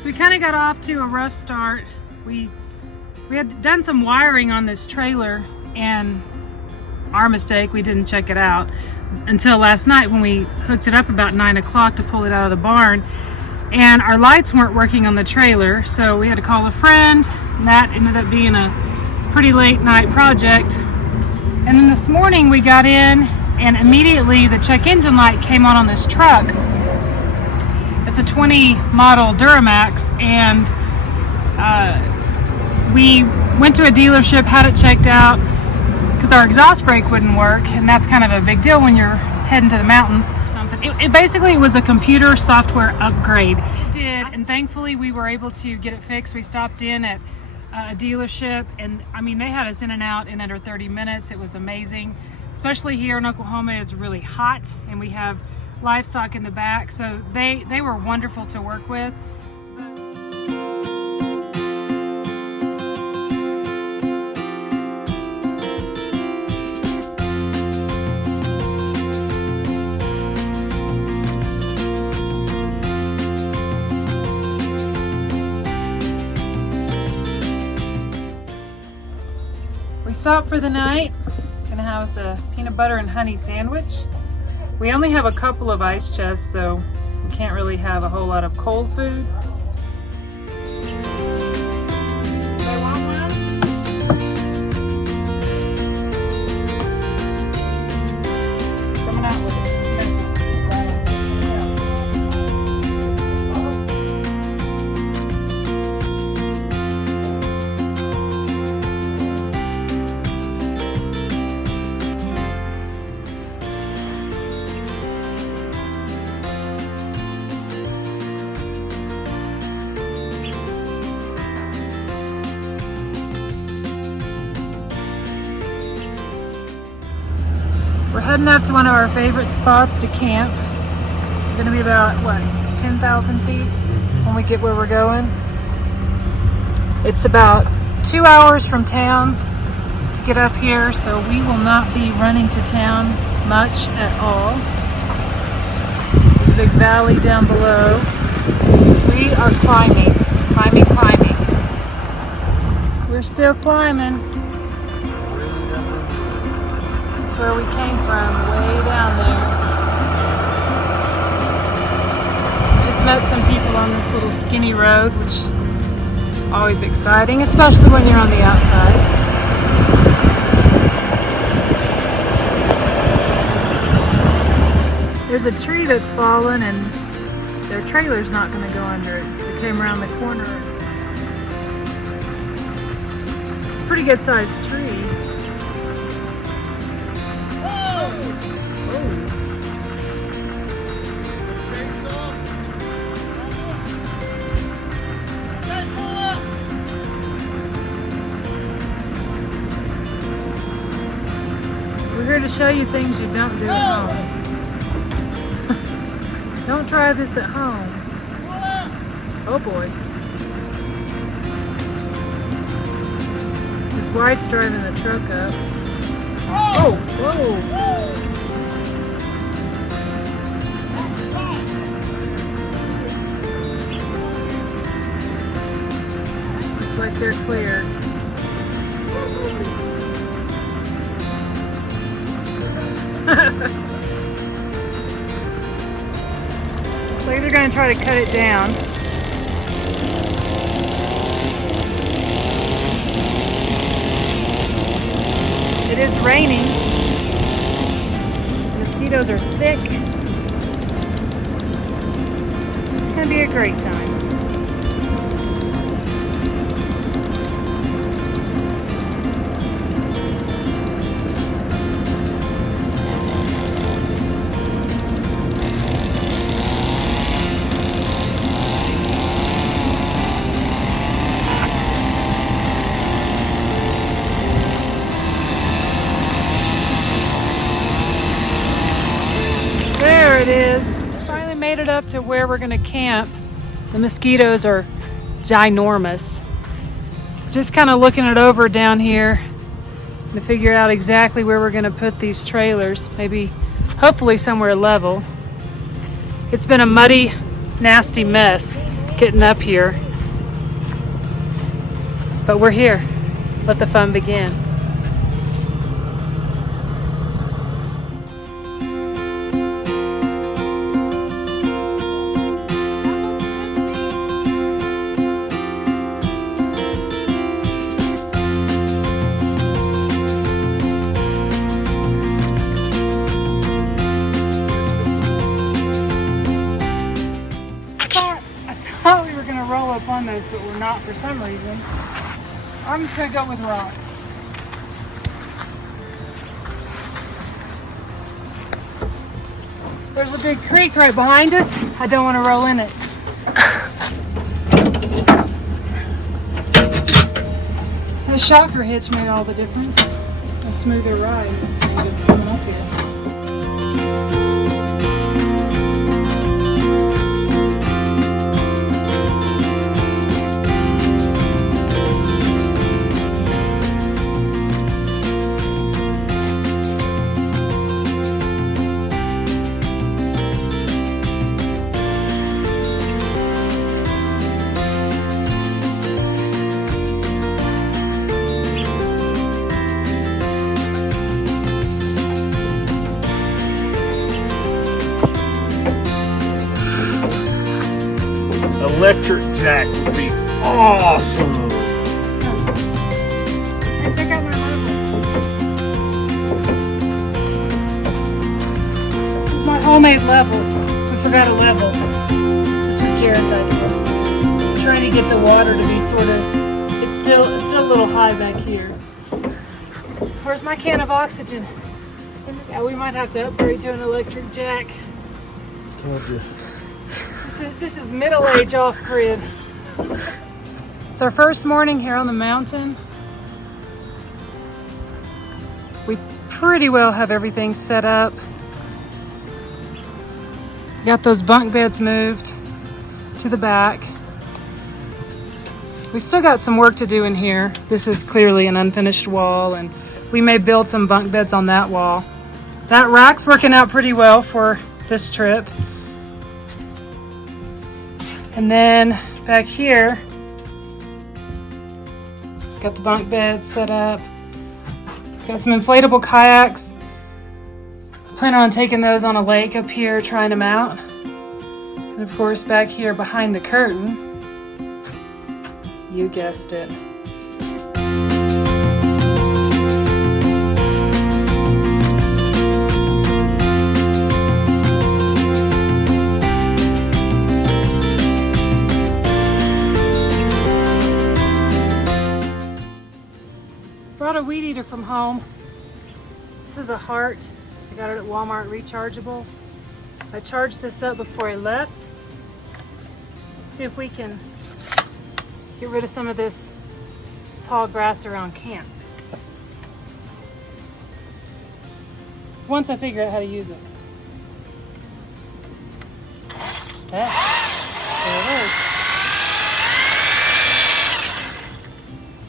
So we kind of got off to a rough start. We had done some wiring on this trailer, and our mistake, we didn't check it out until last night when we hooked it up about 9 o'clock to pull it out of the barn, and our lights weren't working on the trailer, so we had to call a friend, and that ended up being a pretty late night project. And then this morning we got in, and immediately the check engine light came on this truck. It's a 20 model Duramax, and we went to a dealership, had it checked out because our exhaust brake wouldn't work, and that's kind of a big deal when you're heading to the mountains or something. It basically was a computer software upgrade. It did, and thankfully we were able to get it fixed. We stopped in at a dealership, and I mean, they had us in and out in under 30 minutes. It was amazing, especially here in Oklahoma. It's really hot, and we have livestock in the back, so they were wonderful to work with. We stopped for the night. Gonna have us a peanut butter and honey sandwich. We only have a couple of ice chests, so we can't really have a whole lot of cold food. They want one? Coming out with it. We're heading up to one of our favorite spots to camp. It's gonna be about, what, 10,000 feet when we get where we're going. It's about 2 hours from town to get up here, so we will not be running to town much at all. There's a big valley down below. We are climbing. We're still climbing. Where we came from, way down there. Just met some people on this little skinny road, which is always exciting, especially when you're on the outside. There's a tree that's fallen, and their trailer's not going to go under it. They came around the corner. It's a pretty good sized tree. We're here to show you things you don't do at home. Don't try this at home. Oh boy. His wife's driving the truck up. Oh, whoa. Looks like they're clear. So they're going to try to cut it down. It is raining. The mosquitoes are thick. It's going to be a great time. It is. Finally made it up to where we're going to camp. The mosquitoes are ginormous. Just kind of looking it over down here to figure out exactly where we're going to put these trailers. Maybe, hopefully somewhere level. It's been a muddy, nasty mess getting up here. But we're here. Let the fun begin. I thought we were going to roll up on those, but we're not for some reason. I'm just going to go with rocks. There's a big creek right behind us. I don't want to roll in it. The shocker hitch made all the difference. A smoother ride this thing coming up here. Electric jack would be awesome. Hey, check out my level. This is my homemade level. We forgot a level. This was Jared's idea. I'm trying to get the water to be sort of, it's still a little high back here. Where's my can of oxygen? Yeah, we might have to upgrade to an electric jack. Told you. This is middle age off-grid. It's our first morning here on the mountain. We pretty well have everything set up. Got those bunk beds moved to the back. We've still got some work to do in here. This is clearly an unfinished wall, and we may build some bunk beds on that wall. That rack's working out pretty well for this trip. And then back here, got the bunk beds set up. Got some inflatable kayaks. Planning on taking those on a lake up here, trying them out. And of course, back here behind the curtain, you guessed it. Brought a weed eater from home. This is a Heart. I got it at Walmart, rechargeable. I charged this up before I left. See if we can get rid of some of this tall grass around camp. Once I figure out how to use it. There it is.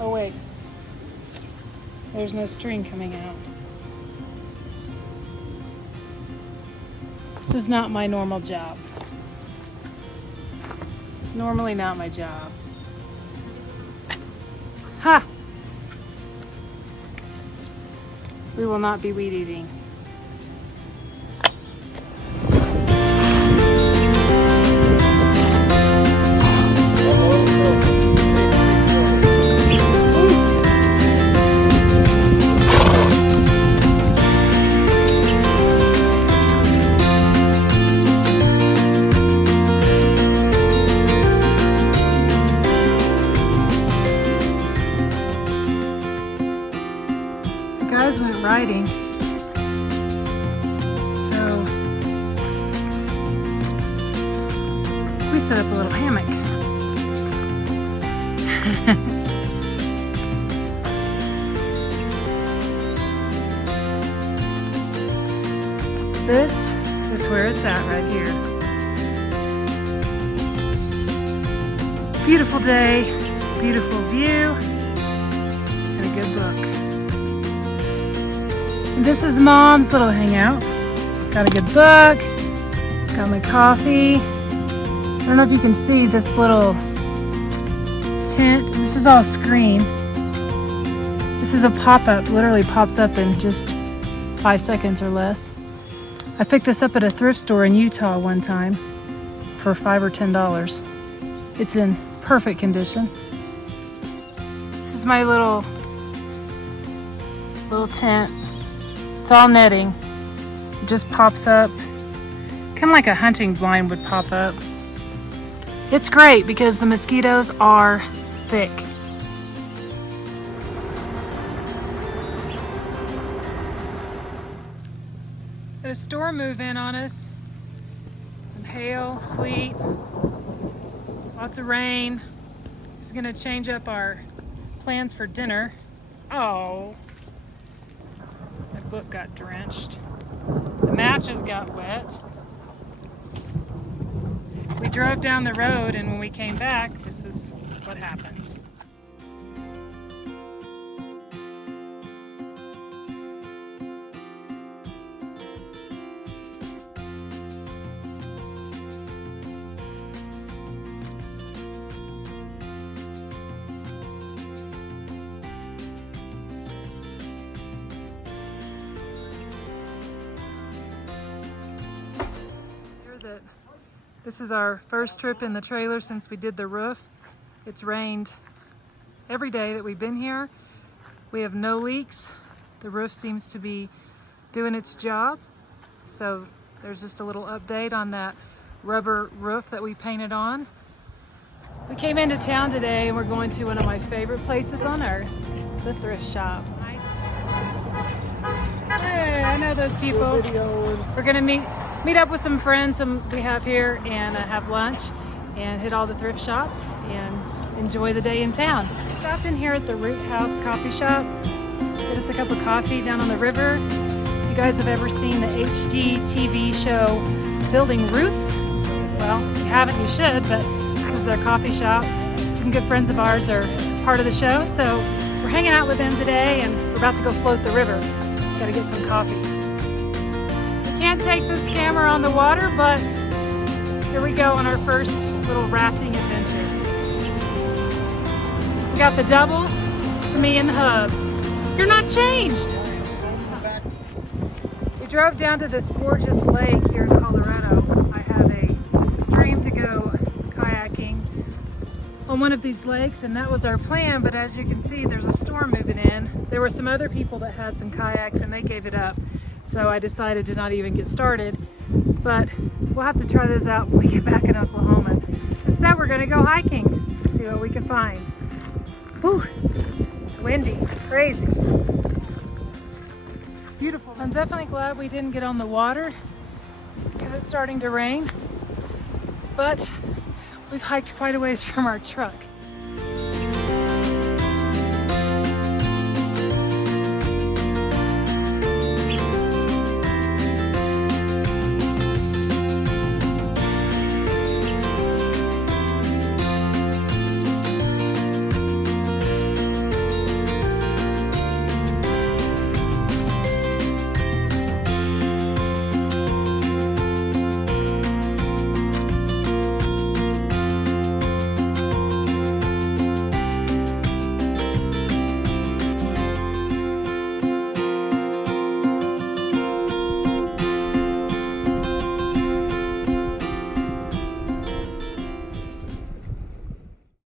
Oh wait. There's no string coming out. This is not my normal job. It's normally not my job. Ha! We will not be weed eating. Guys went riding, so we set up a little hammock. This is where it's at right here. Beautiful day, beautiful view, and a good book. This is Mom's little hangout. Got a good book, got my coffee. don't know if you can see this little tent. This is all screen. This is a pop-up, literally pops up in just 5 seconds or less. I picked this up at a thrift store in Utah one time for $5 or $10. It's in perfect condition. This is my little tent. It's all netting. It just pops up, kind of like a hunting blind would pop up. It's great because the mosquitoes are thick. Had a storm move in on us. Some hail, sleet, lots of rain. This is gonna change up our plans for dinner. Oh, my book got drenched. The matches got wet. We drove down the road, and when we came back, this is what happens. This is our first trip in the trailer since we did the roof. It's rained every day that we've been here. We have no leaks. The roof seems to be doing its job. So there's just a little update on that rubber roof that we painted on. We came into town today and we're going to one of my favorite places on earth, the thrift shop. Hey, I know those people. We're gonna meet up with some friends we have here and have lunch and hit all the thrift shops and enjoy the day in town. Stopped in here at the Root House coffee shop. Get us a cup of coffee down on the river. If you guys have ever seen the HGTV show Building Roots, well, if you haven't, you should, but this is their coffee shop. Some good friends of ours are part of the show, so we're hanging out with them today and we're about to go float the river. Gotta get some coffee. Can't take this camera on the water, but here we go on our first little rafting adventure. We got the double for me and the hubs. You're not changed. We drove down to this gorgeous lake here in Colorado. I have a dream to go kayaking on one of these lakes, and that was our plan, but as you can see, there's a storm moving in. There were some other people that had some kayaks and they gave it up. So I decided to not even get started, but we'll have to try those out when we get back in Oklahoma. Instead, we're gonna go hiking, see what we can find. Whew, it's windy, crazy. Beautiful. I'm definitely glad we didn't get on the water because it's starting to rain, but we've hiked quite a ways from our truck.